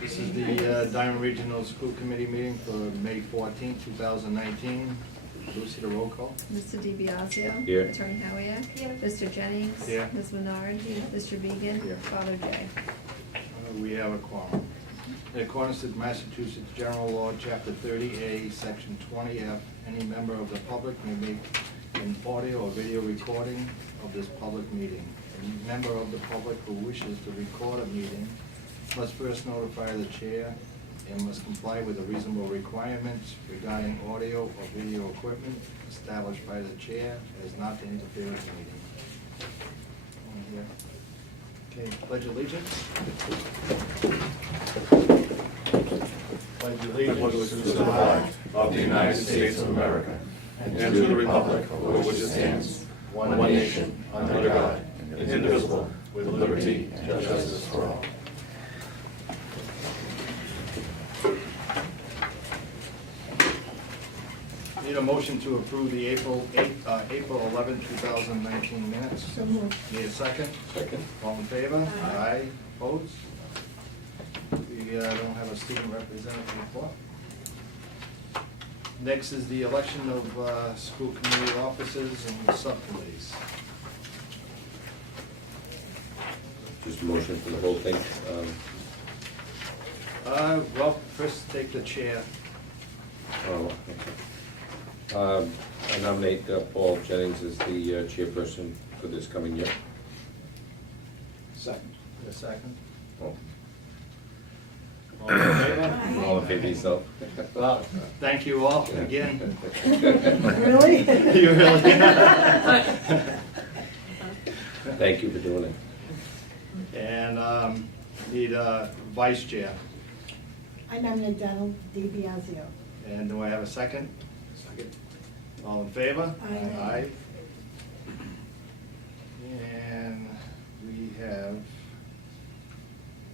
This is the Diman Regional School Committee meeting for May 14, 2019. Lucy, the roll call. Mr. DiBiaseo. Here. Attorney Howiak. Here. Mr. Jennings. Here. Ms. Menard. Here. Mr. Vegan. Here. Father J. We have a quorum. In accordance with Massachusetts General Law, Chapter 30A, Section 20F, any member of the public may make an audio or video recording of this public meeting. A member of the public who wishes to record a meeting must first notify the chair and must comply with the reasonable requirements regarding audio or video equipment established by the chair as not to interfere with the meeting. Okay, pledge allegiance. Pledge allegiance to the flag of the United States of America and to the republic for which it stands, one nation, under God, indivisible, with liberty and justice for all. Need a motion to approve the April 11, 2019 minutes. So moved. Need a second? Second. All in favor? Aye. Opposed? We don't have a student representative report. Next is the election of school committee officers and subcommittees. Just a motion for the whole thing. Well, first take the chair. Oh, okay. I nominate Paul Jennings as the chairperson for this coming year. Second. A second. Oh. All in favor? All in favor, yourself? Well, thank you all again. Really? You really? Thank you for doing it. And need a vice chair. I nominate Donald DiBiaseo. And do I have a second? Second. All in favor? Aye. Aye. And we have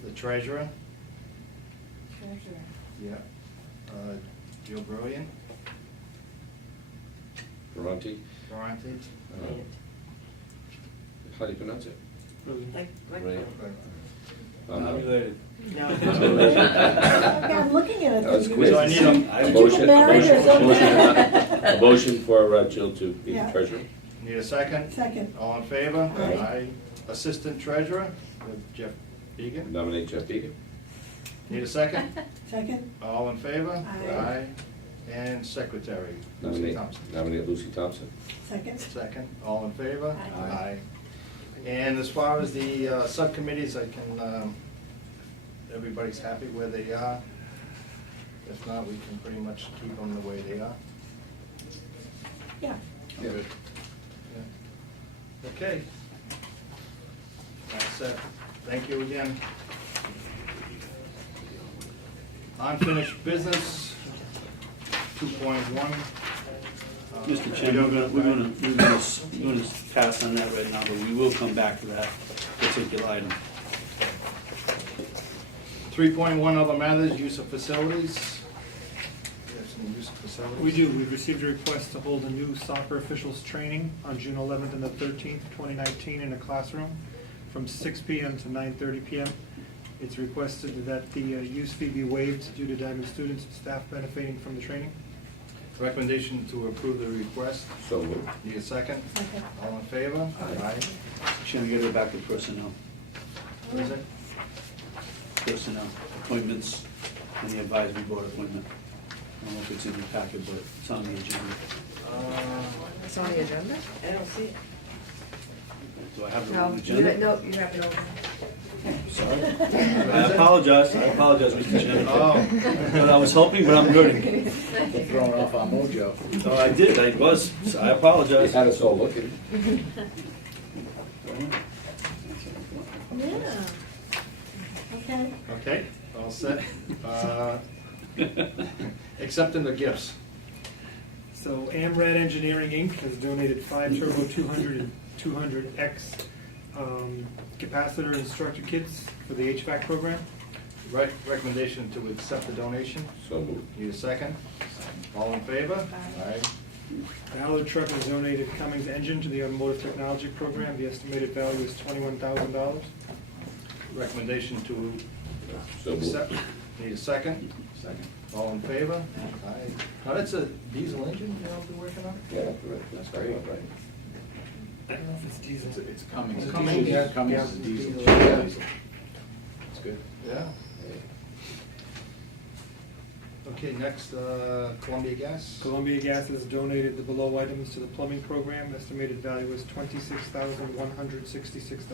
the treasurer. Treasurer. Yeah. Jill Brilliant. Durante? Durante. How do you pronounce it? Like Right. Not related. Okay, I'm looking at it. That was thinking, quick. So I need a- A Did you motion, get married or something? a motion for Jill to be the Yeah. treasurer. Need a second? Second. All in favor? Aye. Assistant treasurer with Jeff Egan. Nominate Jeff Egan. Need a second? Second. All in favor? Aye. And secretary, Lucy Nominate Thompson. nominate Lucy Thompson. Second. Second, all in favor? Aye. And as far as the subcommittees, I can, everybody's happy where they are. If not, we can pretty much keep them the way they are. Yeah. Good. Yeah. Okay. That's it. Thank you again. Unfinished business, 2.1. Mr. Chairman, we're gonna pass on that right now, but we will come back to that particular item. 3.1 other matters, use of facilities. We have some use of facilities. We do. We've received a request to hold a new soccer officials training on June 11th and the 13th, 2019 in a classroom from 6 p.m. to 9:30 p.m. It's requested that the use fee be waived due to Diamond students and staff benefiting from the training. Recommendation to approve the request. So moved. Need a second? Second. All in favor? Aye. Chairman, we gotta go back to personnel. What is it? Personnel, appointments, and the advisory board appointment. I don't know if it's in the packet, but it's on the agenda. It's on the agenda? I don't see it. Do I have the No, wrong agenda? no, you have it over. Sorry. I apologize, Mr. Chairman. Oh. But I was hoping, but I'm good. Throwing off our mojo. No, I did, I was, so I apologize. Had us all looking. Yeah. Okay. Okay, all set. Accepting the gifts. So AMRAD Engineering Inc. has donated 5 Turbo 200 and 200X capacitor instructor kits for the HVAC program. Recommendation to accept the donation. So moved. Need a second? All in favor? Aye. Ballard Truck has donated Cummins engine to the automotive technology program. The estimated value is $21,000. Recommendation to So moved. Accept. Need a second? Second. All in favor? Aye. Now, that's a diesel engine you'll be working on? Yeah, That's great. right. I don't know if it's diesel. It's Cummins. It's Cummins, yeah. Cummins Yeah. is diesel. Yeah. Diesel. It's good. Yeah. Okay, next, Columbia Gas. Columbia Gas has donated the below items to the plumbing program. Estimated value is $26,166.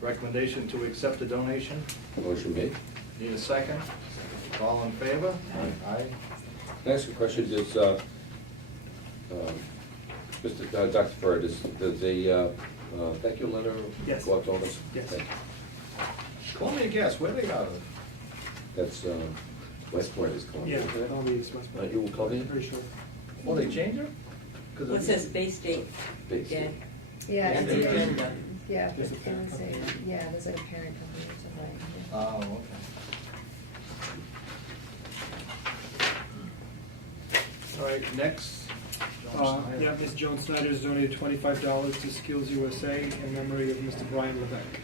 Recommendation to accept the donation. Motion made. Need a second? All in favor? Aye. Can I ask a question? Does, Dr. Furr, does a thank you letter Yes. go out to all this? Yes. Okay. Columbia Gas, where they out of? That's Westport is Columbia. Yeah, isn't it? Columbia is Westport. You in Columbia? Pretty sure. Oh, they changed it? 'Cause What's it- this, Bay State? Big Yeah. city. And Yeah, it's the a- agenda. yeah, There's a it parent was a, company. yeah, there's like a parent company, it's a right. Oh, okay. All right, next. John Snyder. Yeah, Ms. Joan Snyder has donated $25 to Skills USA in memory of Mr. Brian Levesque.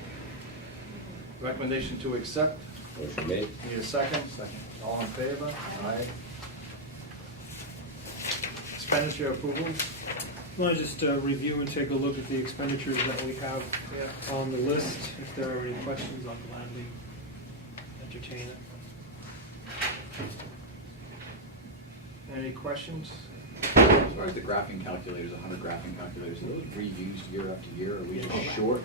Recommendation to accept. Motion made. Need a second? Second. All in favor? Aye. Expenditure approvals? Want to just review and take a look at the expenditures that we have on the list. If there are any questions, I'll gladly entertain it. Any questions? As far as the graphing calculators, 100 graphing calculators, are those reused year after year? Are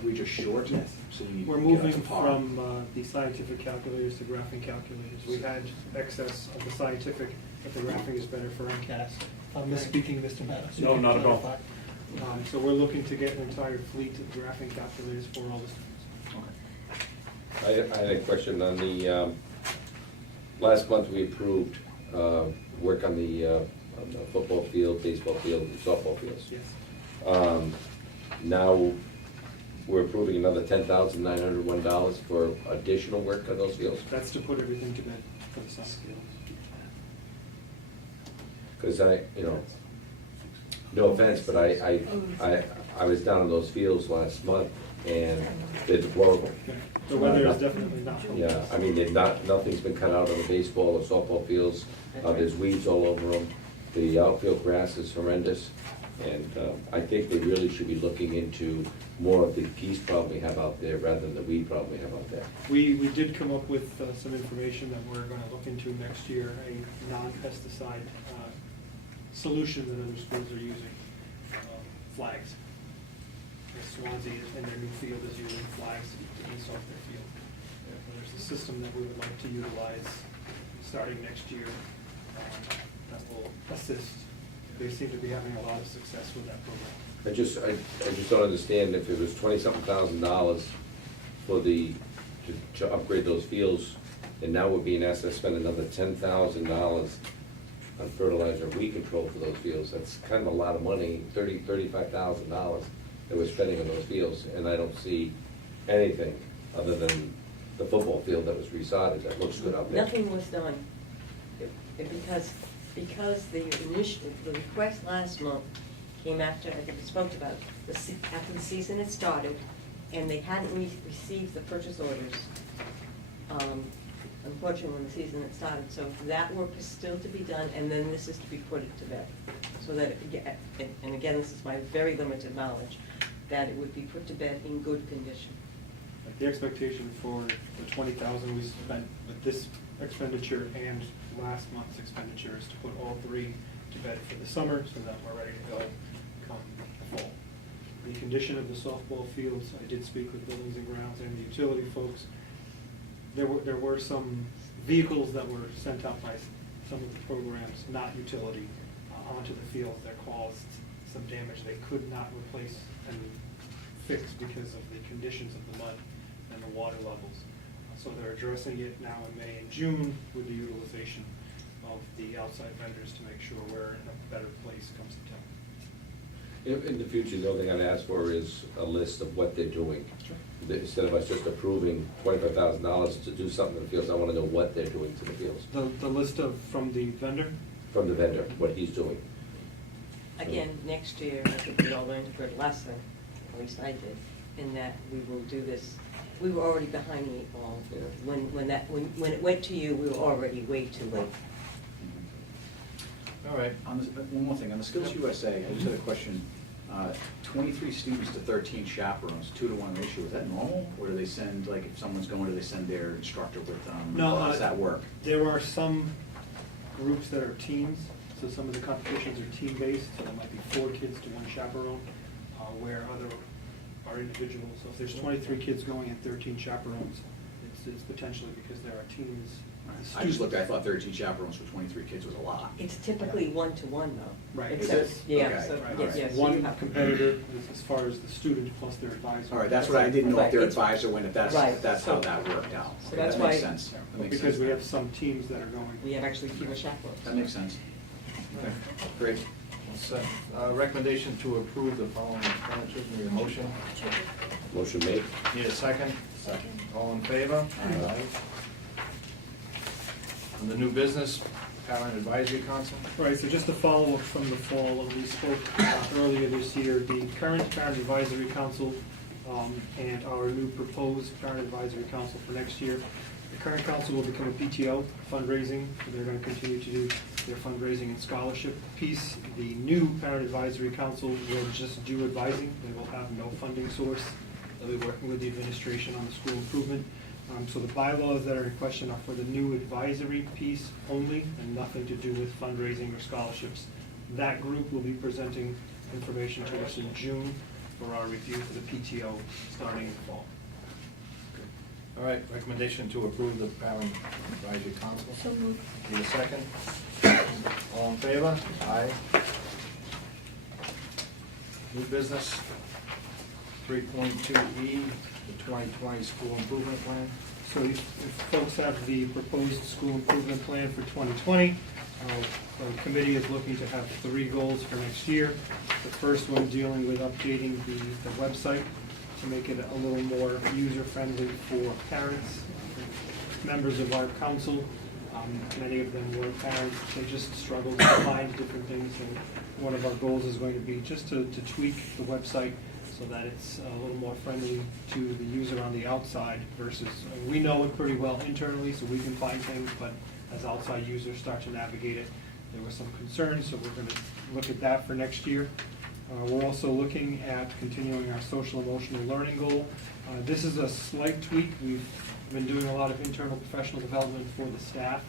we just short? Yes. So we need to We're get up moving to par. from the scientific calculators to graphing calculators. We had excess of the scientific, but the graphing is better for MCAS. I'm misspeaking, Mr. Maddox. No, not at all. So we're looking to get an entire fleet of graphing calculators for all the students. I had a question on the, last month we approved work on the football field, baseball field, and softball fields. Yes. Now, we're approving another $10,901 for additional work on those fields? That's to put everything to bed for the summer field. Because no offense, but I was down in those fields last month, and they're deplorable. The weather is definitely not. Yeah, I mean, nothing's been cut out on the baseball or softball fields. There's weeds all over them. The outfield grass is horrendous, and I think they really should be looking into more of the peas problem we have out there rather than the weed problem we have out there. We did come up with some information that we're going to look into next year, a non-pesticide solution that other schools are using, flags. Swansea in their new field is using flags to ease off their field. There's a system that we would like to utilize starting next year that will assist. They seem to be having a lot of success with that program. I just don't understand if it was $20-something thousand for to upgrade those fields, and now we're being asked to spend another $10,000 on fertilizer and weed control for those fields. That's kind of a lot of money, $35,000 that we're spending on those fields, and I don't see anything other than the football field that was resodded, that looks good out there. Nothing was done, because the request last month came after, I think we spoke about, after the season had started, and they hadn't received the purchase orders, unfortunately, when the season had started. So that work is still to be done, and then this is to be put to bed. So that, and again, this is my very limited knowledge, that it would be put to bed in good condition. The expectation for the $20,000 we spent with this expenditure and last month's expenditure is to put all three to bed for the summer so that we're ready to go come fall. The condition of the softball fields, I did speak with Buildings and Grounds and the utility folks. There were some vehicles that were sent out by some of the programs, not utility, onto the fields that caused some damage they could not replace and fix because of the conditions of the mud and the water levels. So they're addressing it now in May and June with the utilization of the outside vendors to make sure we're in a better place come September. In the future, the only thing I'd ask for is a list of what they're doing. Instead of us just approving $25,000 to do something in the fields, I want to know what they're doing to the fields. The list from the vendor? From the vendor, what he's doing. Again, next year, I think we all learned a good lesson, at least I did, in that we will do this. We were already behind the eight ball. Yeah. When it went to you, we were already way too late. All right. One more thing, on the Skills USA, I just had a question. 23 students to 13 chaperones, 2-to-1 ratio, is that normal? Or do they send, like, if someone's going, do they send their instructor with them? No, How does that work? There are some groups that are teams, so some of the competitions are team-based, so there might be 4 kids to 1 chaperone, where other are individuals. So if there's 23 kids going and 13 chaperones, it's potentially because there are teams. I just looked, I thought 13 chaperones for 23 kids was a lot. It's typically 1-to-1 though. Right. Is Except- it? Yeah, Okay. so, Right. yes, yes. you One have- competitor as far as the student plus their advisor. All right, that's what I didn't know if their Right. advisor went, if Right. that's how So- that worked out. so Okay, that's that makes why- sense. That makes Because sense. we have some teams that are going. We have actually fewer chaperones. That makes sense. Okay, great. So, recommendation to approve the following expenditures, need a motion? Motion made. Need a second? Second. All in favor? Aye. On the new business, Parent Advisory Council? Right, so just a follow-up from the fall, we spoke earlier this year, the current Parent Advisory Council and our new proposed Parent Advisory Council for next year. The current council will become a PTO, fundraising, so they're going to continue to do their fundraising and scholarship piece. The new Parent Advisory Council will just do advising, they will have no funding source. They'll be working with the administration on the school improvement. So the bylaws that are in question are for the new advisory piece only and nothing to do with fundraising or scholarships. That group will be presenting information to us in June for our review for the PTO starting in the fall. All right, recommendation to approve the Parent Advisory Council? So moved. Need a second? All in favor? Aye. New business, 3.2E, the 2020 school improvement plan. So if folks have the proposed school improvement plan for 2020, the committee is looking to have 3 goals for next year. The first one dealing with updating the website to make it a little more user-friendly for parents, members of our council. Many of them were parents, they just struggle to find different things, and one of our goals is going to be just to tweak the website so that it's a little more friendly to the user on the outside versus, we know it pretty well internally, so we can find things, but as outside users start to navigate it, there were some concerns, so we're going to look at that for next year. We're also looking at continuing our social emotional learning goal. This is a slight tweak. We've been doing a lot of internal professional development for the staff.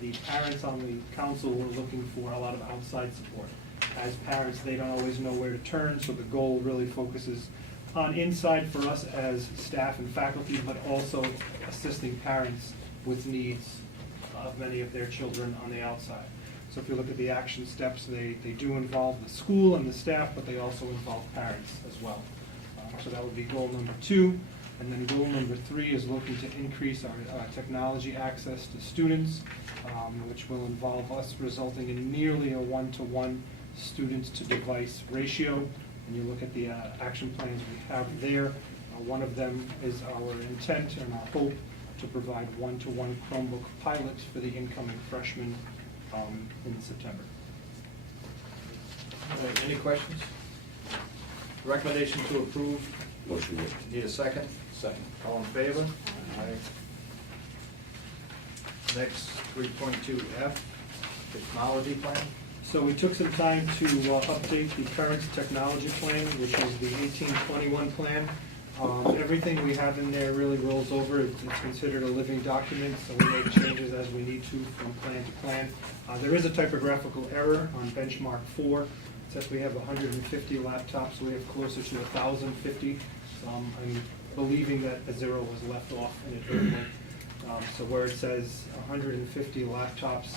The parents on the council were looking for a lot of outside support. As parents, they don't always know where to turn, so the goal really focuses on inside for us as staff and faculty, but also assisting parents with needs of many of their children on the outside. So if you look at the action steps, they do involve the school and the staff, but they also involve parents as well. So that would be goal number 2. And then goal number 3 is looking to increase our technology access to students, which will involve us resulting in nearly a 1-to-1 students to device ratio. And you look at the action plans we have there, one of them is our intent and our hope to provide 1-to-1 Chromebook pilots for the incoming freshmen in September. All right, any questions? Recommendation to approve, Motion made. need a second? Second. All in favor? Aye. Next, 3.2F, technology plan. So we took some time to update the current technology plan, which is the 1821 plan. Everything we have in there really rolls over. It's considered a living document, so we make changes as we need to from plan to plan. There is a typographical error on benchmark 4. It says we have 150 laptops, we have closer to 1,050. I'm believing that a 0 was left off inadvertently. So where it says 150 laptops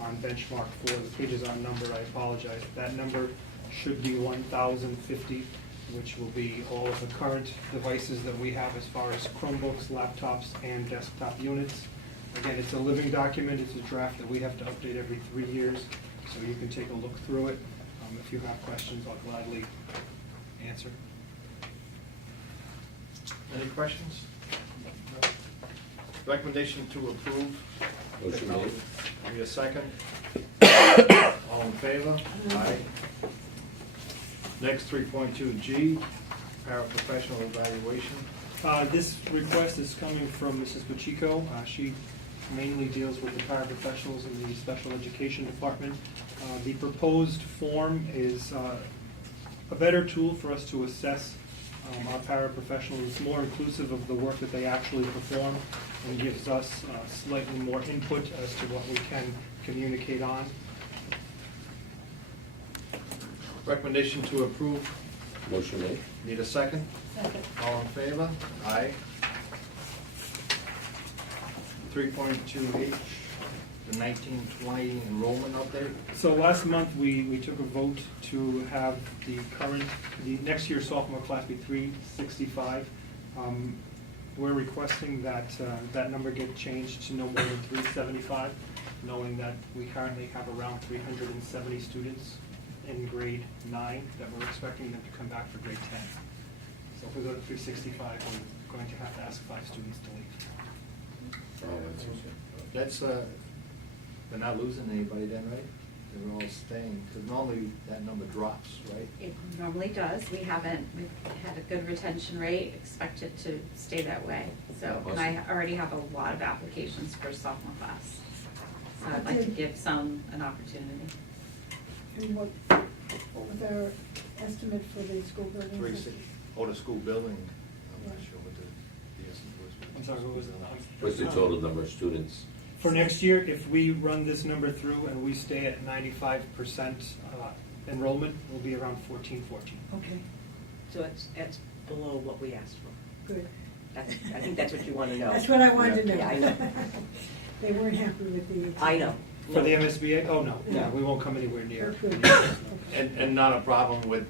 on benchmark 4, the page is unnumbered, I apologize. That number should be 1,050, which will be all of the current devices that we have as far as Chromebooks, laptops, and desktop units. Again, it's a living document, it's a draft that we have to update every 3 years, so you can take a look through it. If you have questions, I'll gladly answer. Any questions? No. Recommendation to approve. Motion made. Need a second? All in favor? Aye. Next, 3.2G, paraprofessional evaluation. This request is coming from Mrs. Pacheco. She mainly deals with the paraprofessionals in the special education department. The proposed form is a better tool for us to assess our paraprofessionals. It's more inclusive of the work that they actually perform and gives us slightly more input as to what we can communicate on. Recommendation to approve. Motion made. Need a second? Second. All in favor? Aye. 3.2H, the 1920 enrollment update. So last month, we took a vote to have the next year's sophomore class be 365. We're requesting that that number get changed to no more than 375, knowing that we currently have around 370 students in grade 9 that we're expecting them to come back for grade 10. So if we go to 365, we're going to have to ask 5 students to leave. That's, they're not losing anybody then, right? They're all staying, because normally that number drops, right? It normally does. We've had a good retention rate, expect it to stay that way. So, and I already have a lot of applications for sophomore class. So I'd like to give some an opportunity. And what was our estimate for the school building? The school building, I'm not sure what the estimate was. I'm sorry, what was it? What's the total number of students? For next year, if we run this number through and we stay at 95% enrollment, we'll be around 14. Okay, So it's below what we asked for. good. I think that's what you want to know. That's what I wanted to know. Yeah, I know. They weren't happy with the. I know. For the MSBA, oh, no, No. we won't come anywhere near. Good. And not a problem with.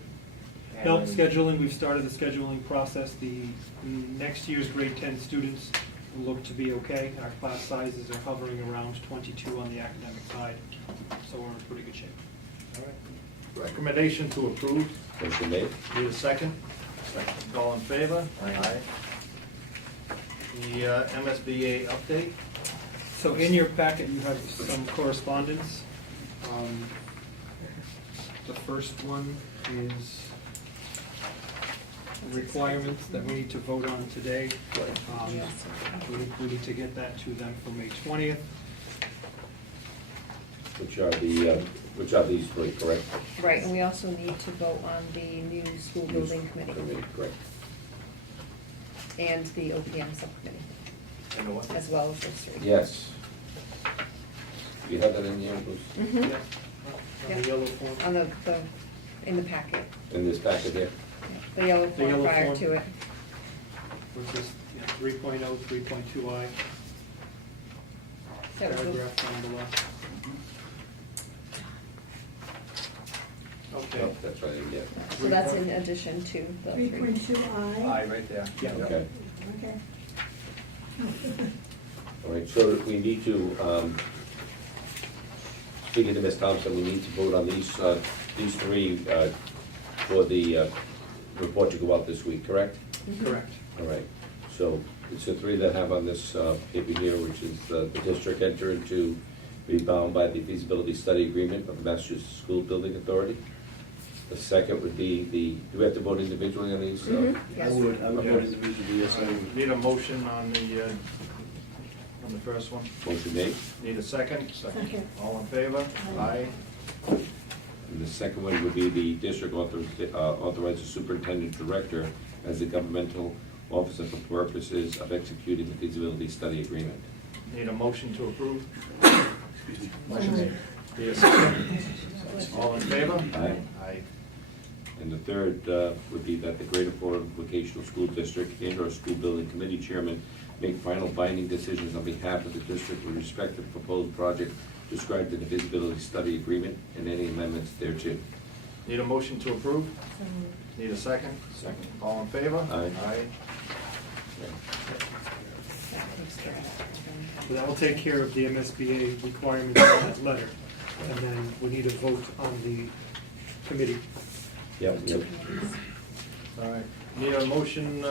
No, having- scheduling, we've started the scheduling process. The next year's grade 10 students look to be okay. Our class sizes are hovering around 22 on the academic side, so we're in pretty good shape. All right. Recommendation to approve. Motion made. Need a second? Second. All in favor? Aye. The MSBA update. So in your packet, you have some correspondence. The first one is requirements that we need to vote on today. We need to get that to them for May 20th. Which are these three, correct? Right, and we also need to vote on the new school building committee Correct. and the OPM subcommittee, And the what? as well as those three. Yes. You have that in here, Bruce? Mhm. Yeah. On the yellow form. On in the packet, In this packet here? the yellow The form yellow prior form. to it. Which is 3.0, 3.2I, So we'll- paragraph down below. Okay. No, that's right, yeah. So that's in addition to the 3.2I. Aye, right there. Yeah. Okay. Okay. All right, so we need to, speaking to Ms. Thompson, we need to vote on these three for the report to go out this week, correct? Correct. All right, so it's the three that have on this paper here, which is the district enter into, be bound by the feasibility study agreement of the Massachusetts School Building Authority. The second would be do we have to vote individually on these? Mhm. I Yes. would vote individually, yes, I would. Need a motion on the first one. Motion made. Need a second? Second. All in favor? Aye. And the second one would be the district authorize the superintendent director as the governmental officer for purposes of executing the feasibility study agreement. Need a motion to approve? Motion made. Need a second? All in favor? Aye. Aye. And the third would be that the Greater Florida Vocational School District and/or School Building Committee Chairman make final binding decisions on behalf of the district with respect to the proposed project described in the feasibility study agreement and any amendments thereto. Need a motion to approve? So moved. Need a second? Second. All in favor? Aye. Aye. That takes care of that. So that will take care of the MSBA requirements on that letter. And then we need a vote on the committee. Yep, yep. All right. Need a motion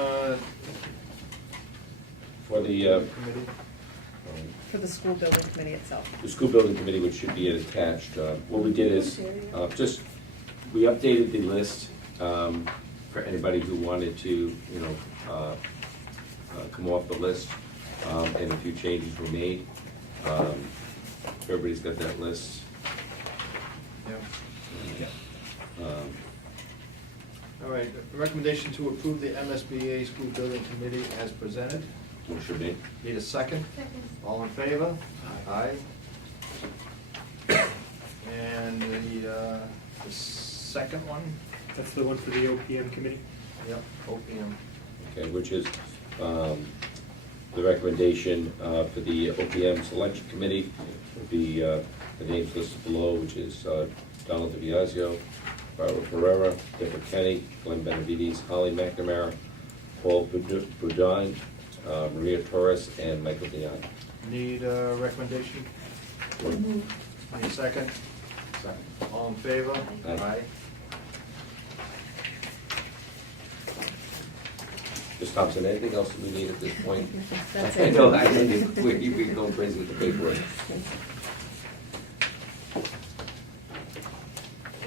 For the committee? For the school building committee itself. school building committee, which should be attached, what we did is, we updated the list for anybody who wanted to, you know, come off the list, and a few changes were made. Everybody's got that list. Yeah. Um, All right, recommendation to approve the MSBA School Building Committee as presented. Motion made. Need a second? All in favor? Aye. And the second one? That's the one for the OPM committee. Yep, OPM. Okay, which is the recommendation for the OPM Selection Committee would be the names listed below, which is Donald DiBiasio, Barbara Ferrera, Deborah Kenny, Glenn Benavides, Holly McNamara, Paul Boudin, Maria Torres, and Michael Dion. Need a recommendation? Need a second? Second. All in favor? Aye. Ms. Thompson, anything else that we need at this point? That's I it. know, I think we can go crazy with the paperwork.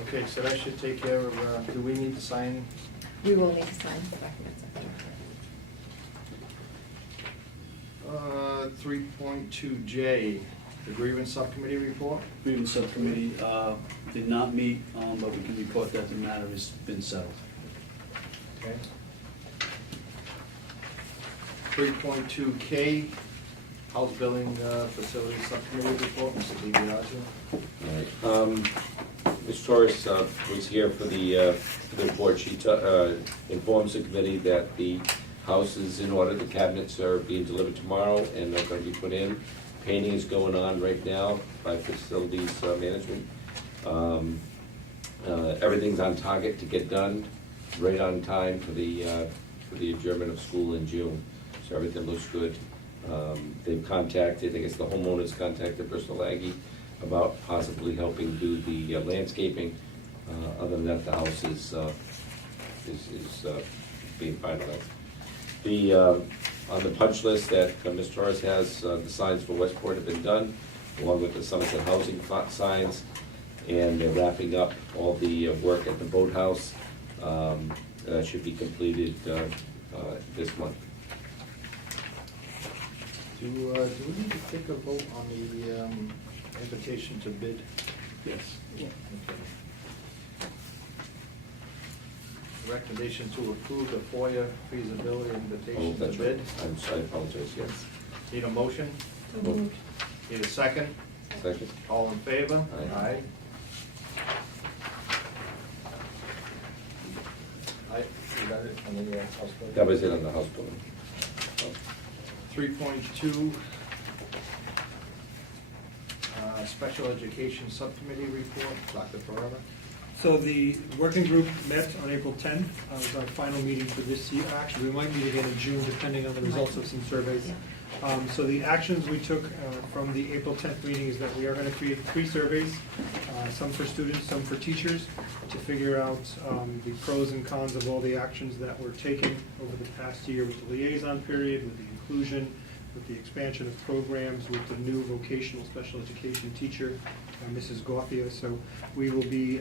Okay, so that should take care of, do we need to sign? We will need to sign the documents, I think. 3.2J, the grievance subcommittee report. Grievance Subcommittee did not meet, but we can report that the matter has been settled. Okay. 3.2K, house building facility subcommittee report, Mr. DiBiasio. All right. Ms. Torres was here for the report. She informs the committee that the house is in order, the cabinets are being delivered tomorrow and they're going to be put in. Painting is going on right now by facilities management. Everything's on target to get done, right on time for the adjournment of school in June. So everything looks good. They've contacted, I guess the homeowners contacted Bristol Aggie about possibly helping do the landscaping. Other than that, the house is being finalized. On the punch list that Ms. Torres has, the signs for Westport have been done, along with the Somerset Housing signs, and they're wrapping up all the work at the boathouse. That should be completed this month. Do we need to take a vote on the invitation to bid? Yes. Okay. Recommendation to approve the FOIA feasibility Oh, invitation to that's bid. right. I apologize, yes. Need a motion? So moved. Need a second? Second. All in favor? Aye. Aye, you got it on the house bill? That was it on the house building. 3.2, special education subcommittee report, Dr. Ferrera. So the working group met on April 10th. It was our final meeting for this year. Actually, we might meet again in June, depending on the results of some surveys. So the actions we took from the April 10th meeting is that we are going to create 3 surveys, some for students, some for teachers, to figure out the pros and cons of all the actions that were taken over the past year with the liaison period, with the inclusion, with the expansion of programs, with the new vocational special education teacher, Mrs. Gothia. So we will be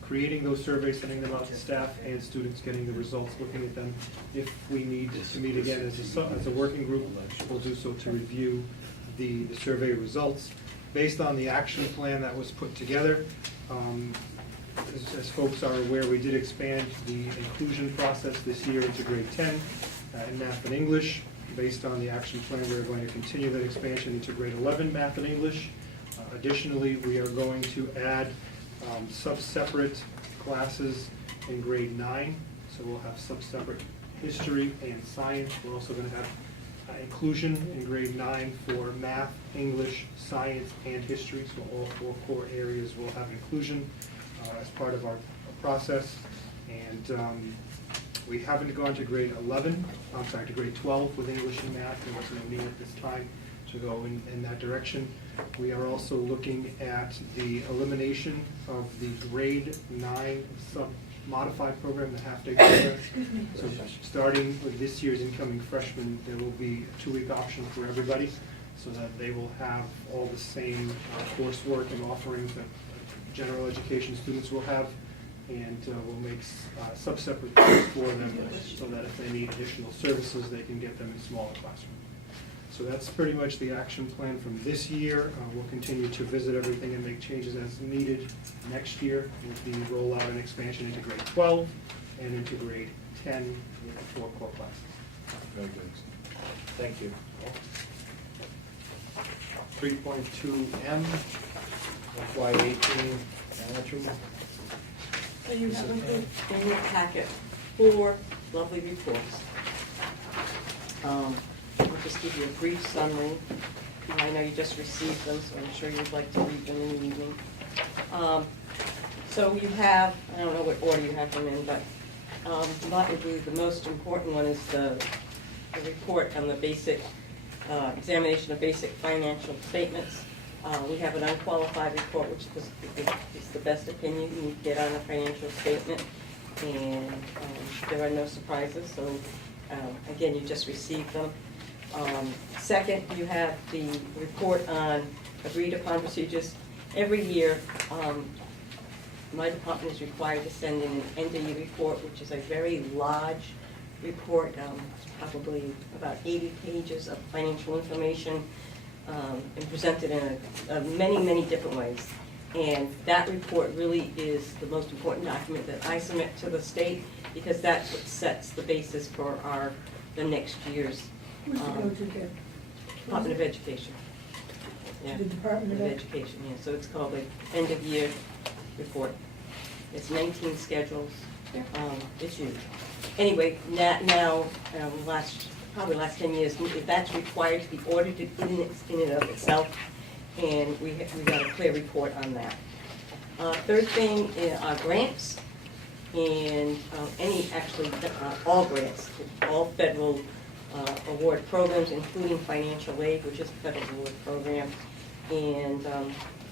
creating those surveys, sending them out to staff and students, getting the results, looking at them. If we need to meet again as a working group, we'll do so to review the survey results. Based on the action plan that was put together, as folks are aware, we did expand the inclusion process this year into grade 10 in math and English. Based on the action plan, we're going to continue that expansion into grade 11 math and English. Additionally, we are going to add sub-separate classes in grade 9. So we'll have sub-separate history and science. We're also going to have inclusion in grade 9 for math, English, science, and history. So all 4 core areas will have inclusion as part of our process. And we haven't gone to grade 12 with English and math. There wasn't a need at this time to go in that direction. We are also looking at the elimination of the grade 9 modified program, the half-day program. So starting with this year's incoming freshmen, there will be a 2-week option for everybody, so that they will have all the same coursework and offerings that general education students will have. and we'll make sub-separate reports for them so that if they need additional services, they can get them in smaller classrooms. So that's pretty much the action plan from this year. We'll continue to visit everything and make changes as needed next year with the rollout and expansion into grade 12 and into grade 10 with the 4 core classes. Very good. Thank you. 3.2M, FY18 management. So you have in your packet 4 lovely reports. I'll just give you a brief summary. I know you just received them, so I'm sure you'd like to read them in the evening. So you have, I don't know what order you have them in, but probably the most important one is the report on the basic examination of basic financial statements. We have an unqualified report, which is the best opinion you can get on a financial statement, and there are no surprises. So again, you just received them. Second, you have the report on agreed upon procedures. Every year, my department is required to send in an end-of-year report, which is a very large report, probably about 80 pages of financial information, and presented in many different ways. And that report really is the most important document that I submit to the state, because that's what sets the basis for the next year's Who's to go to get? Department of Education. Yeah. The Department of Education, yeah, so it's called the end-of-year report. It's 19 schedules. It's huge. Anyway, now, probably last 10 years, that's required to be audited in and of itself, and we got a clear report on that. Third thing are grants, and all grants, all federal award programs, including financial aid, which is a federal award program, and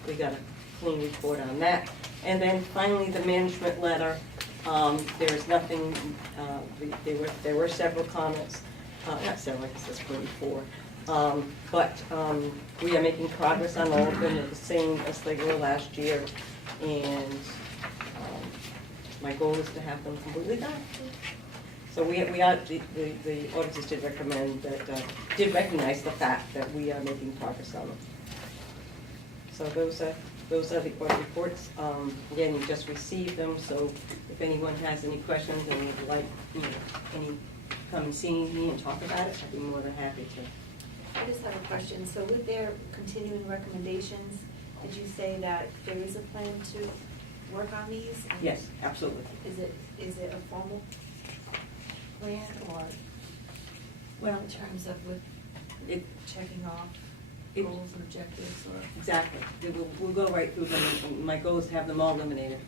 we got a clean report on that. And then finally, the management letter. There is nothing. There were several comments, not several, I guess it's 44. But we are making progress on all of them. They're the same as they were last year, and my goal is to have them completely done. So the auditors did recommend that, did recognize the fact that we are making progress on them. So those are the audit reports. Again, you just received them, so if anyone has any questions and would like, come and see me and talk about it, I'd be more than happy to. I just have a question. So with their continuing recommendations, did you say that there is a plan to work on these? Yes, absolutely. Is it a formal plan, or Well, in terms of with checking off goals and objectives, or? Exactly. We'll go right through them, and my goal is to have them all eliminated.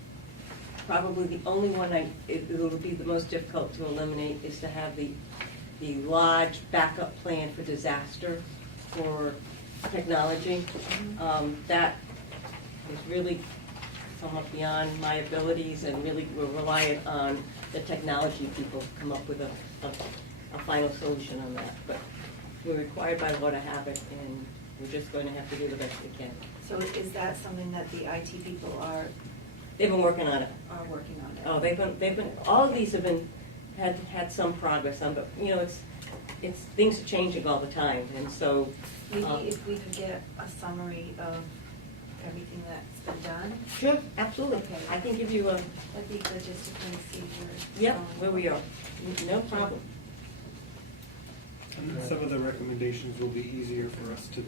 Probably the only one it will be the most difficult to eliminate is to have the large backup plan for disaster for technology. That is really somewhat beyond my abilities, and really we're reliant on the technology people to come up with a final solution on that. But we're required by law to have it, and we're just going to have to do the best we can. So is that something that the IT people are They've been working on it. working on it? Oh, they've been, all of these have had some progress on, but, it's, things are changing all the time, and so. Maybe if we could get a summary of everything that's been done? Sure, absolutely. Okay. I can give you That'd be good just to kind of see where. where we are. No problem. And some of the recommendations will be easier for us to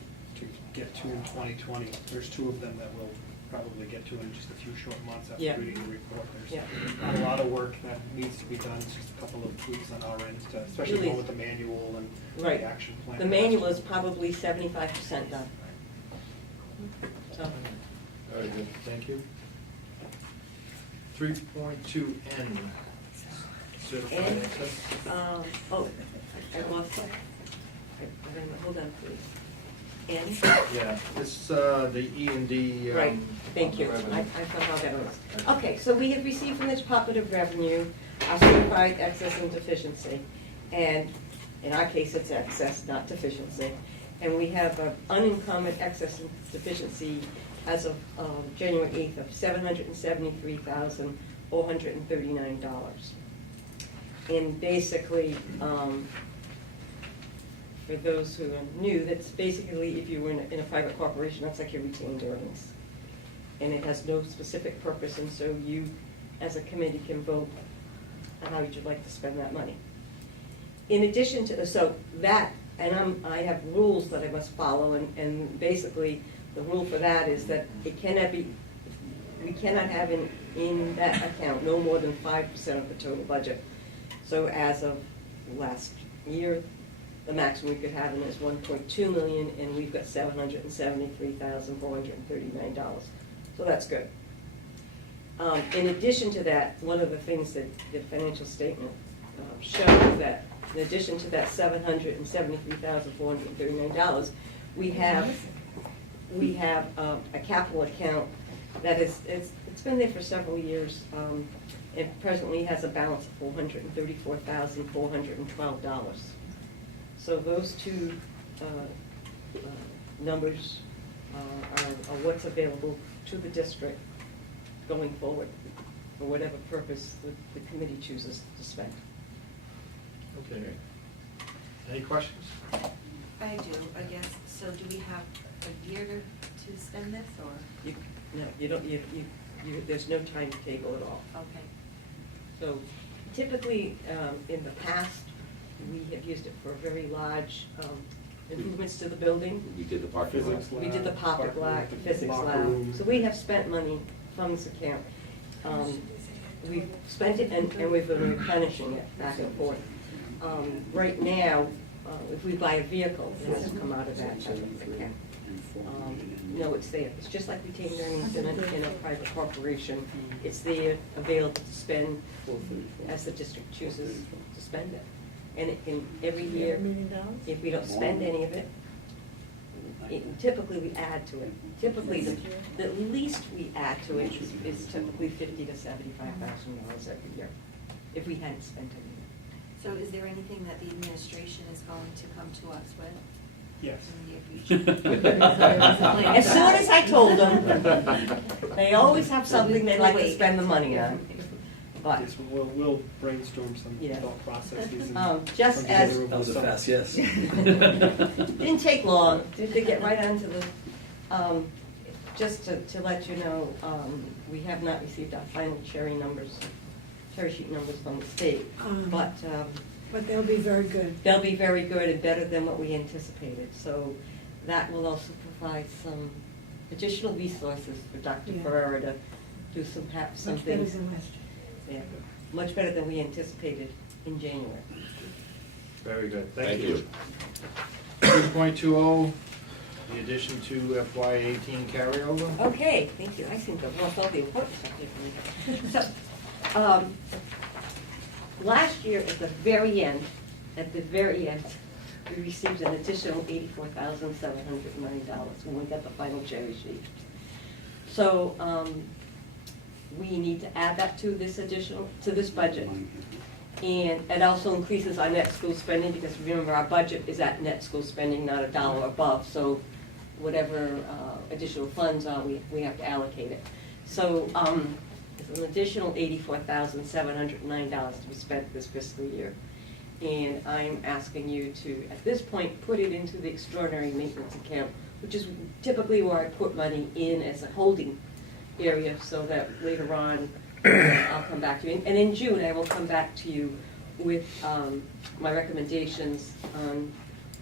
get to in 2020. There's 2 of them that we'll probably get to in just a few short months after Yeah. reading the report. There's Yeah. not a lot of work that needs to be done. It's just a couple of tweaks on our end, especially Really going with the manual and Right. the action plan. The manual is probably 75% done. So, Very good, thank you. 3.2N, certified and, access. I lost it. Hold on, please. And? Yeah, this, the E&D. Right, thank you. revenue. I somehow got it. Okay, so we have received from the Department of Revenue our certified excess and deficiency. And in our case, it's excess, not deficiency. And we have an unencumbered excess and deficiency as of January 8th of $439. And basically, for those who are new, that's basically if you were in a private corporation, that's like your retained earnings. And it has no specific purpose, and so you, as a committee, can vote on how you'd like to spend that money. In addition to, so that, and I have rules that I must follow, and basically, the rule for that is that it cannot be, we cannot have in that account no more than 5% of the total budget. So as of last year, the maximum we could have in is 1.2 million, and we've got $773,439. So that's good. In addition to that, one of the things that the financial statement shows that in addition to that $773,439, we have a capital account that it's been there for several years. It presently has a balance of $434,412. So those two numbers are what's available to the district going forward for whatever purpose the committee chooses to spend. Okay. Any questions? I do, I guess. So do we have a year to spend this, or? No, you don't, there's no timetable at all. Okay. So typically, in the past, we have used it for very large improvements to the building. We did the parking lot. We did the parking lot, the physics lab. So we have spent money from this account. We've spent it and we've been replenishing it back and forth. Right now, if we buy a vehicle, it has to come out of that account. No, it's there. It's just like retained earnings in a private corporation. It's there, available to spend as the district chooses to spend it. And it can, every year, if we don't spend any of it, typically we add to it. Typically, the least we add to it is typically $50,000 to $75,000 every year, if we hadn't spent any. So is there anything that the administration is going to come to us with? Yes. In the near future? As soon as I told them, they always have something they'd like to spend the money on. But, Yes, we'll brainstorm some Yeah. thought processes and just come as- together over That was the a summer. fast yes. didn't take long, did they get right onto the, just to let you know, we have not received our final cherry sheet numbers from the state, but But they'll be very good. they'll be very good and better than what we anticipated. So that will also provide some additional resources for Dr. Yeah. Ferrera to do some Much better things. than last year. Yeah, much better than we anticipated in January. Very good, Thank you. 2.20, the addition to FY18 carryover. Okay, thank you. I seem to have lost all the important stuff here for me. So, last year, at the very end, we received an additional $84,709 when we got the final cherry sheet. So, we need to add that to this budget. And it also increases our net school spending, because remember, our budget is at net school spending, not a dollar above. So whatever additional funds are, we have to allocate it. So it's an additional $84,709 to be spent this fiscal year. And I'm asking you to, at this point, put it into the extraordinary maintenance account, which is typically where I put money in as a holding area, so that later on I'll come back to you. And in June, I will come back to you with my recommendations on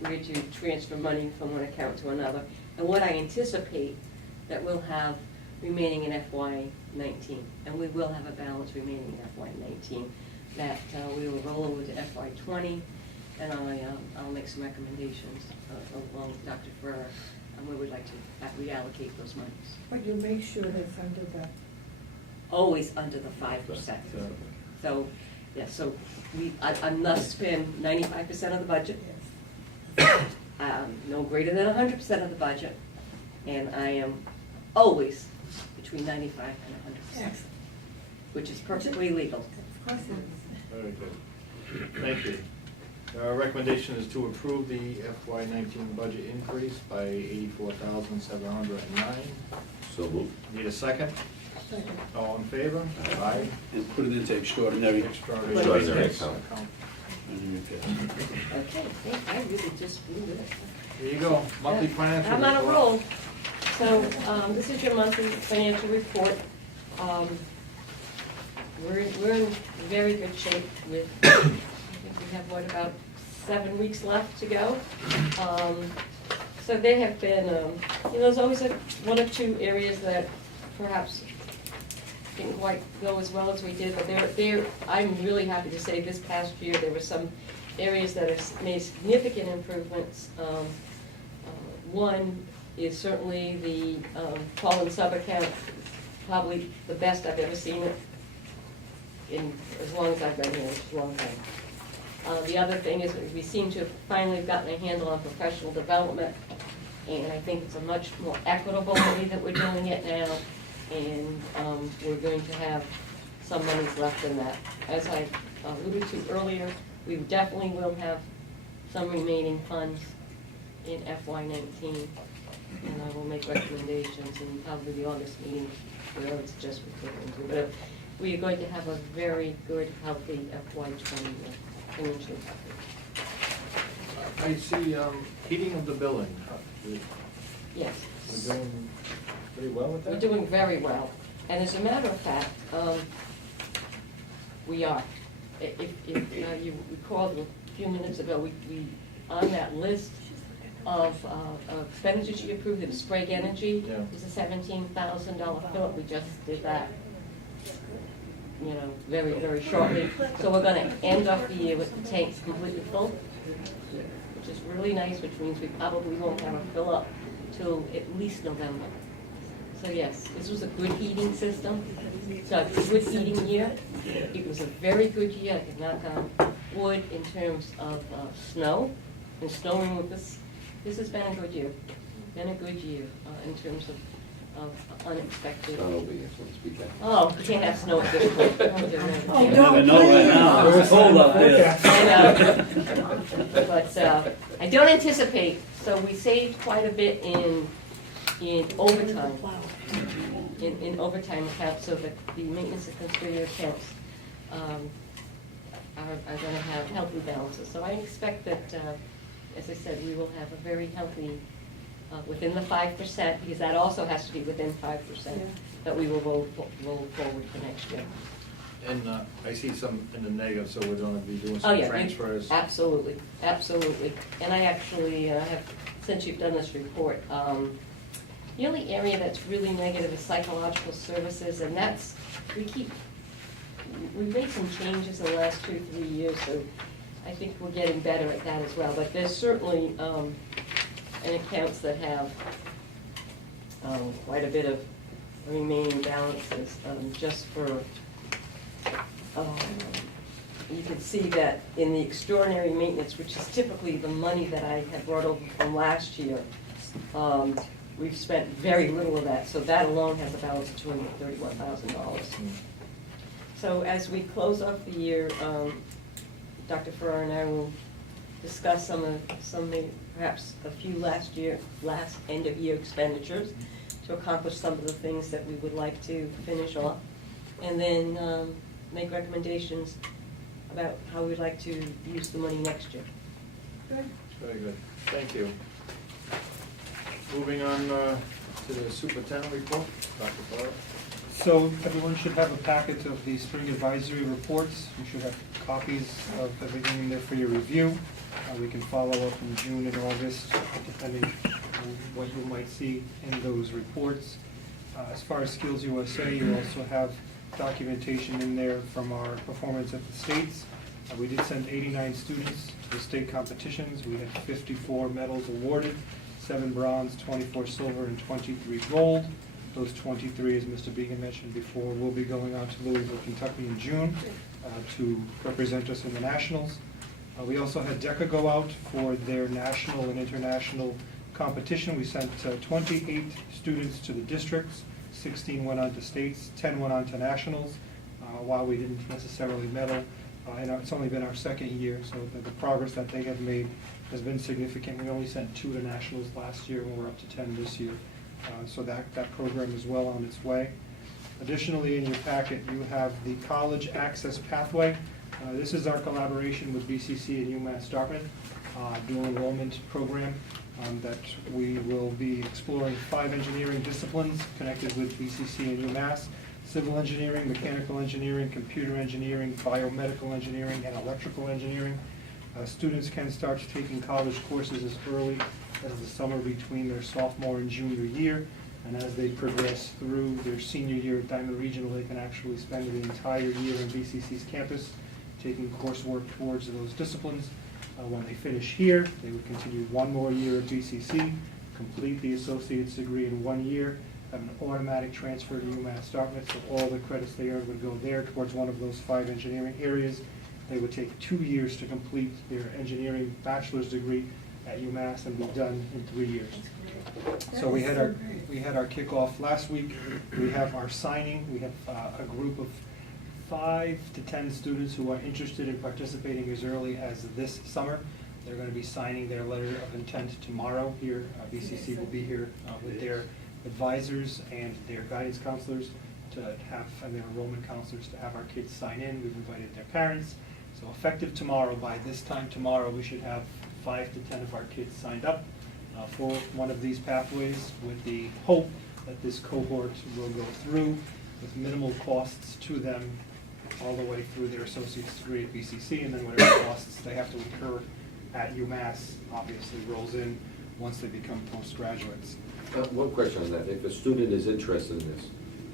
where to transfer money from one account to another, and what I anticipate that we'll have remaining in FY19. And we will have a balance remaining in FY19 that we will roll over to FY20, and I'll make some recommendations along with Dr. Ferrer on where we'd like to reallocate those monies. But you make sure that's under the, Always under the 5%. So, yeah, so I must spend 95% of the budget, no greater than 100% of the budget, and I am always between 95 and 100%, yes, which is perfectly legal. of course it is. Very good. Thank you. Our recommendation is to approve the FY19 budget increase by $84,709. So moved. Need a second? Second. All in favor? Aye. And put it into extraordinary. Extraordinary account. Okay, I really just blew it. There you go, monthly financial I'm on a report. roll. So, this is your monthly financial report. We're in very good shape with, I think we have, what, about 7 weeks left to go. So there have been, there's always one or two areas that perhaps didn't quite go as well as we did, but I'm really happy to say this past year, there were some areas that have made significant improvements. One is certainly the call and sub account, probably the best I've ever seen it in as long as I've been here, which is a long time. The other thing is we seem to have finally gotten a handle on professional development, and I think it's a much more equitable way that we're doing it now, and we're going to have some monies left in that. As I alluded to earlier, we definitely will have some remaining funds in FY19, and I will make recommendations in probably the August meeting, where I would suggest we put into. But we are going to have a very good, healthy FY20 financially healthy. I see, heating of the building. Yes. We're doing pretty well with that? We're doing very well, and as a matter of fact, we are. If you recall a few minutes ago, we on that list of expenditures you approved, the Sprague Energy, Yeah. is a $17,000 fill-up. We just did that, very, very shortly. So we're gonna end off the year with the tanks completely full, which is really nice, which means we probably won't have a fill-up till at least November. So yes, this was a good heating system. So it's a good heating year. It was a very good year. I could knock on wood in terms of snow and snow removal. This has been a good year. Been a good year in terms of unexpected. Not over here, so to speak. Oh, you can't have snow at this point. Oh, You no, never know right now, it's cold out there. I know. But I don't anticipate, so we saved quite a bit in overtime. In overtime accounts, so that the maintenance and custodial accounts are going to have healthy balances. So I expect that, as I said, we will have a very healthy, within the 5%, because that also has to be within 5%, that we will roll forward for next year. And I see some in the negative, so we're gonna be doing Oh, some yeah, transfers. absolutely, absolutely. And I actually have, since you've done this report, the only area that's really negative is psychological services, and that's, we've made some changes in the last 2 or 3 years, so I think we're getting better at that as well. But there's certainly accounts that have quite a bit of remaining balances, just for, you can see that in the extraordinary maintenance, which is typically the money that I had brought over from last year, we've spent very little of that, so that alone has a balance of $231,000. So as we close off the year, Dr. Farrar and I will discuss perhaps a few last end of year expenditures to accomplish some of the things that we would like to finish off, and then make recommendations about how we'd like to use the money next year. Good. Very good, thank you. Moving on to the superintendent report, Dr. Farrar. So everyone should have a packet of the spring advisory reports. You should have copies of everything in there for your review. We can follow up in June and August, depending on what you might see in those reports. As far as Skills USA, you also have documentation in there from our performance at the states. We did send 89 students to the state competitions. We had 54 medals awarded, 7 bronze, 24 silver, and 23 gold. Those 23, as Mr. Began mentioned before, will be going out to Louisville, Kentucky in June to represent us in the nationals. We also had DECA go out for their national and international competition. We sent 28 students to the districts, 16 went on to states, 10 went on to nationals, while we didn't necessarily medal. And it's only been our second year, so the progress that they have made has been significant. We only sent 2 to nationals last year, and we're up to 10 this year. So that program is well on its way. Additionally, in your packet, you have the College Access Pathway. This is our collaboration with BCC and UMass Dartmouth, dual enrollment program that we will be exploring 5 engineering disciplines connected with BCC and UMass: civil engineering, mechanical engineering, computer engineering, biomedical engineering, and electrical engineering. Students can start taking college courses as early as the summer between their sophomore and junior year, and as they progress through their senior year at Diman Regional, they can actually spend the entire year in BCC's campus taking coursework towards those disciplines. When they finish here, they would continue 1 more year at BCC, complete the associate's degree in 1 year, have an automatic transfer to UMass Dartmouth, so all the credits they earn would go there towards one of those 5 engineering areas. They would take 2 years to complete their engineering bachelor's degree at UMass and be done in 3 years. So we had our kickoff last week. We have our signing. We have a group of 5 to 10 students who are interested in participating as early as this summer. They're going to be signing their letter of intent tomorrow here. BCC will be here with their advisors and their guidance counselors and their enrollment counselors to have our kids sign in. We've invited their parents. So effective tomorrow, by this time tomorrow, we should have 5 to 10 of our kids signed up for one of these pathways, with the hope that this cohort will go through with minimal costs to them all the way through their associate's degree at BCC, and then whatever costs they have to incur at UMass obviously rolls in once they become postgraduates. One question on that. If a student is interested in this,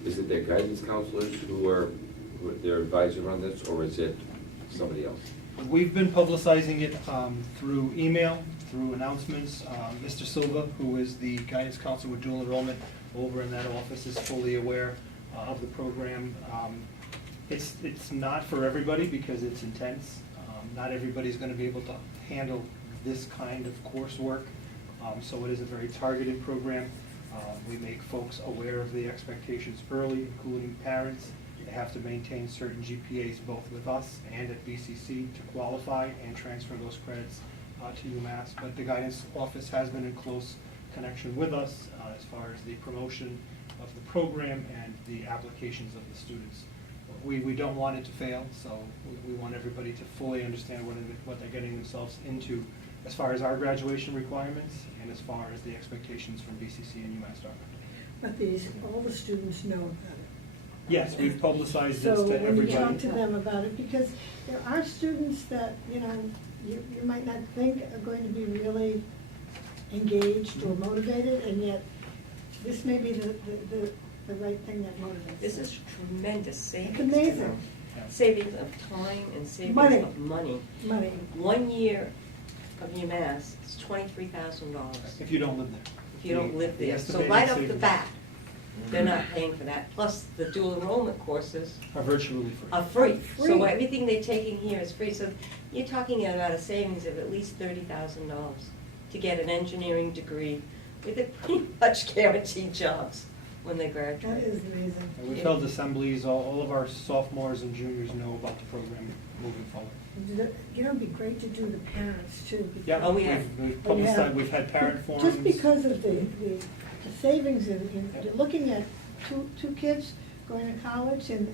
is it their guidance counselors who are their advisor on this, or is it somebody else? We've been publicizing it through email, through announcements. Mr. Silva, who is the guidance counselor with dual enrollment over in that office, is fully aware of the program. It's not for everybody because it's intense. Not everybody's going to be able to handle this kind of coursework, so it is a very targeted program. We make folks aware of the expectations early, including parents. They have to maintain certain GPAs both with us and at BCC to qualify and transfer those credits to UMass. But the guidance office has been in close connection with us as far as the promotion of the program and the applications of the students. We don't want it to fail, so we want everybody to fully understand what they're getting themselves into as far as our graduation requirements and as far as the expectations from BCC and UMass Dartmouth. But all the students know about it. Yes, we've publicized this So to when you everybody. talk to them about it, because there are students that, you might not think are going to be really engaged or motivated, and yet this may be the right thing that motivates. This is tremendous savings. It's amazing. to them. Savings of time and savings Money. of money. Money. 1 year of UMass is $23,000 If you don't live there. if you don't live The there. So estimated right off the savings bat, they're not paying for that. Plus, the dual enrollment courses Are virtually free. are free. Free. So everything they're taking here is free. So you're talking about a savings of at least $30,000 to get an engineering degree with a pretty much guaranteed jobs when they That graduate. is amazing. And we've held assemblies, all of our sophomores and juniors know about the program moving forward. It'd be great to do the parents too. because- Yeah, Oh, we have. we've Well, you have- publicized, we've had parent forums. Just because of the savings, you're looking at two kids going to college and,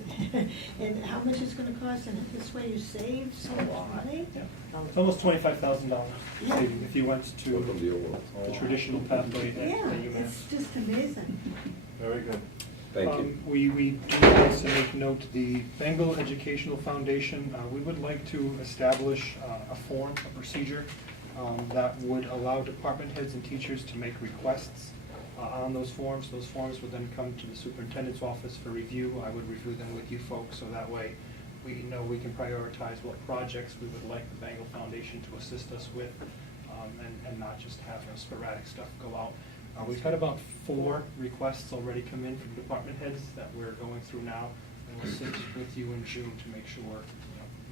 and how much it's gonna cost, and this way you save so much money. Yeah. It's almost $25,000 Yeah. if you went Welcome to to your world. the traditional pathway at Yeah, UMass. it's just amazing. Very good. Thank you. We do want to make note, the Bengal Educational Foundation, we would like to establish a form, a procedure that would allow department heads and teachers to make requests on those forms. Those forms would then come to the superintendent's office for review. I would review them with you folks, so that way we know we can prioritize what projects we would like the Bengal Foundation to assist us with, and not just have sporadic stuff go out. We've had about 4 requests already come in from department heads that we're going through now, and we'll sit with you in June to make sure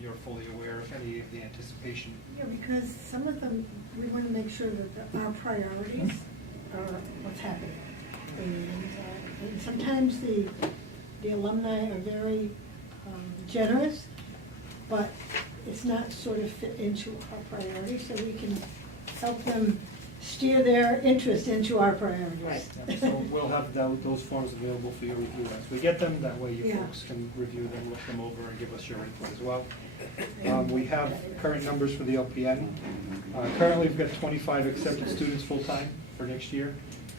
you're fully aware of any of the anticipation. Yeah, because some of them, we wanna make sure that our priorities are what's happening. And sometimes the alumni are very generous, but it's not sort of fit into our priorities, so we can help them steer their interest into our priorities. Right. Yeah, so we'll have those forms available for your review as we get them. That way you Yeah. folks can review them, look them over, and give us your input as well. We have current numbers for the LPN. Currently, we've got 25 accepted students full-time for next year,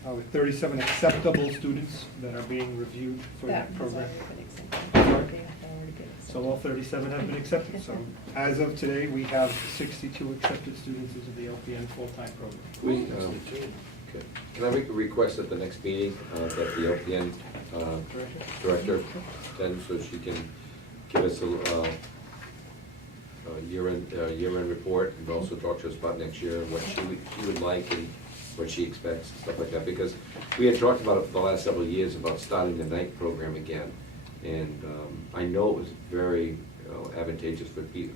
with 37 acceptable students that are being reviewed for that Has program. already been accepted. Sorry? They have already been accepted. So all 37 have been accepted. So as of today, we have 62 accepted students into the LPN full-time program. We, can I make a request at the next meeting that the LPN director attends so she can give us a year-end report and also talk to us about next year and what she would like and what she expects, stuff like that, because we had talked about it for the last several years about starting the night program again. And I know it was very advantageous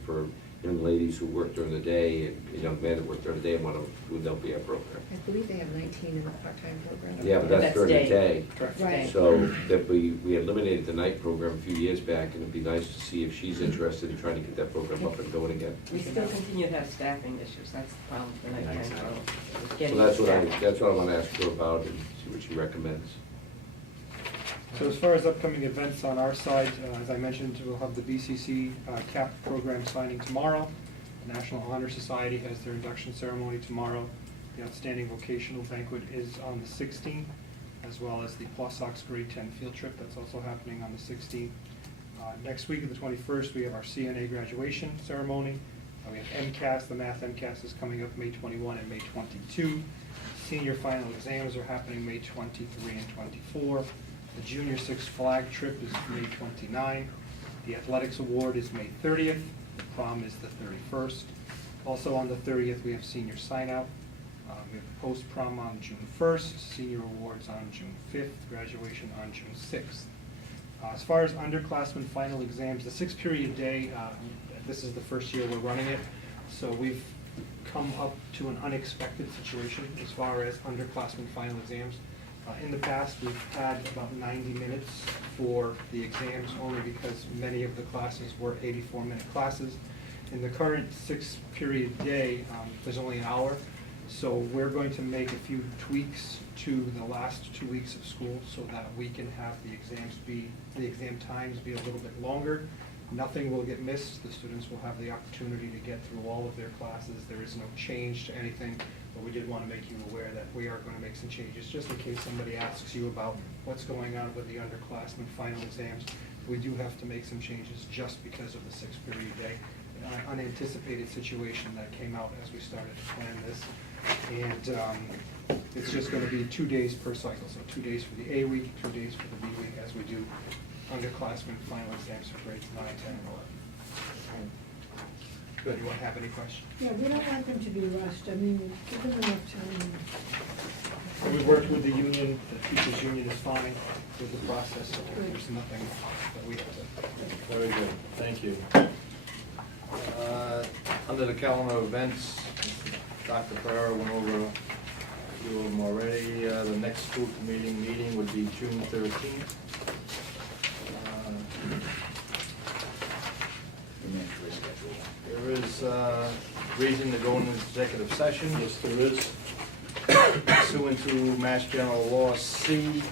for young ladies who work during the day and young men that work during the day and want to do the LPN program. I believe they have 19 in the part-time program. Yeah, but that's That's during the day. day. Correct. Right. So that we eliminated the night program a few years back, and it'd be nice to see if she's interested in trying to get that program up and going again. We still continue to have staffing issues, that's the problem for nighttime program. It's So getting that's what staffed. I want to ask her about and see what she recommends. So as far as upcoming events on our side, as I mentioned, we'll have the BCC CAP program signing tomorrow. The National Honor Society has their induction ceremony tomorrow. The Outstanding Vocational Banquet is on the 16th, as well as the Plus Sox Grade 10 field trip that's also happening on the 16th. Next week, of the 21st, we have our CNA graduation ceremony. We have MCAS, the math MCAS is coming up May 21 and May 22. Senior final exams are happening May 23 and 24. The Junior Six flag trip is May 29. The Athletics Award is May 30th. The prom is the 31st. Also on the 30th, we have senior sign-out. We have post-prom on June 1st, senior awards on June 5th, graduation on June 6th. As far as underclassmen final exams, the 6-period day, this is the first year we're running it, so we've come up to an unexpected situation as far as underclassmen final exams. In the past, we've had about 90 minutes for the exams, only because many of the classes were 84-minute classes. In the current 6-period day, there's only an hour, so we're going to make a few tweaks to the last 2 weeks of school so that we can have the exam times be a little bit longer. Nothing will get missed. The students will have the opportunity to get through all of their classes. There is no change to anything, but we did want to make you aware that we are going to make some changes, just in case somebody asks you about what's going on with the underclassmen final exams. We do have to make some changes just because of the 6-period day, an unanticipated situation that came out as we started to plan this. And it's just going to be 2 days per cycle, so 2 days for the A week, 2 days for the B week, as we do underclassmen final exams for grades 9, 10, and 11. Good, you want to have any questions? Yeah, we don't want them to be rushed. I mean, give them enough time. So we worked with the union, the teachers' union is fine with the process, so there's nothing that we have to. Very good, thank you. Under the calendar of events, Dr. Ferrera went over a few of them already. The next school committee meeting would be June 13th. There is reason to go into executive session. Yes, there is. Pursuant to Mass General Law C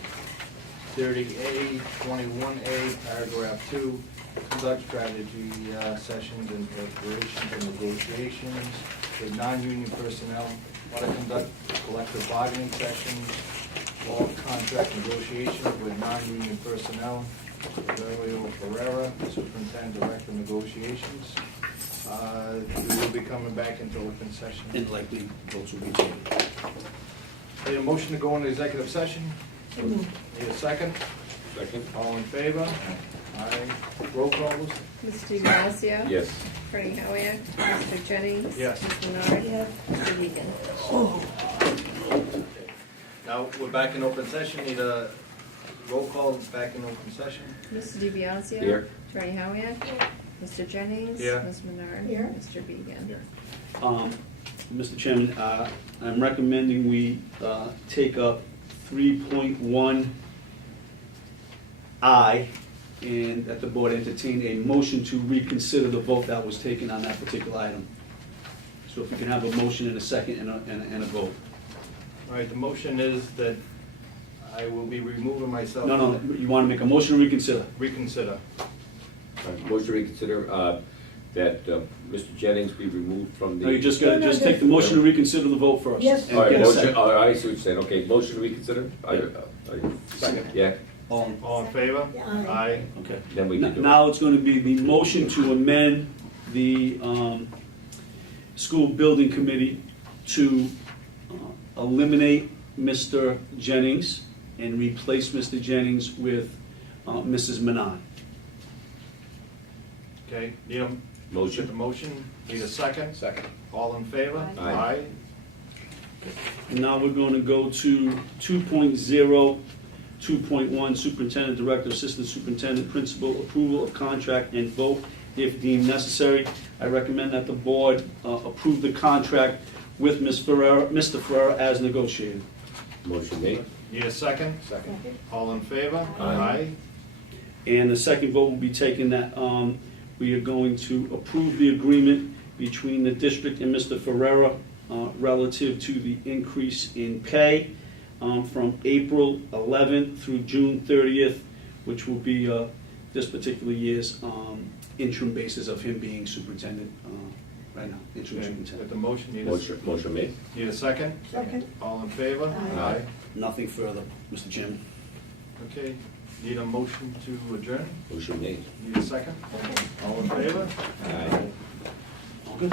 30A, 21A, paragraph 2, conduct strategy sessions in preparation for negotiations with non-union personnel, want to conduct collective bargaining sessions, all contract negotiations with non-union personnel. Aurelio Ferrera, Superintendent Director of Negotiations. We will be coming back into open session. And likely votes will be taken. Need a motion to go into executive session? Need a second? Second? All in favor? Aye. Roll calls? Mr. DiBiaseo? Yes. Attorney Howiak? Mr. Jennings? Yes. Ms. Menard? Yes. Mr. Wiegand? Now, we're back in open session. Need a roll call back in open session? Mr. DiBiaseo? Here. Attorney Howiak? Mr. Jennings? Here. Ms. Menard? Here. Mr. Wiegand? Mr. Chairman, I'm recommending we take up 3.1I and that the board entertain a motion to reconsider the vote that was taken on that particular item. So if we can have a motion and a second and a vote. All right, the motion is that I will be removing myself. No, you want to make a motion to reconsider? Reconsider. Motion to reconsider that Mr. Jennings be removed from the. No, you just got, just take the motion to reconsider the vote first. Yes. And All right, get a motion, second. I see what you're saying, okay, motion to reconsider? Second. Yeah, All- All in favor? Yeah. Aye. Okay. then we can do it. Now it's gonna be the motion to amend the school building committee to eliminate Mr. Jennings and replace Mr. Jennings with Mrs. Manon. Okay, need a Motion. Get the motion, need a second? Second. All in favor? Aye. And now we're going to go to 2.0, 2.1, Superintendent, Director, Assistant Superintendent, Principal, Approval of Contract, and vote if deemed necessary. I recommend that the board approve the contract with Mr. Ferrera as negotiated. Motion made. Need a second? Second. All in favor? Aye. And the second vote will be taken that we are going to approve the agreement between the district and Mr. Ferrera relative to the increase in pay from April 11th through June 30th, which will be this particular year's interim basis of him being superintendent right now, interim Okay, Get superintendent. the motion, Motion made. need a second? Second. All in favor? Aye. Nothing further, Mr. Chairman. Okay, need a motion to adjourn? Motion made. Need a second? All in favor? Aye. All good?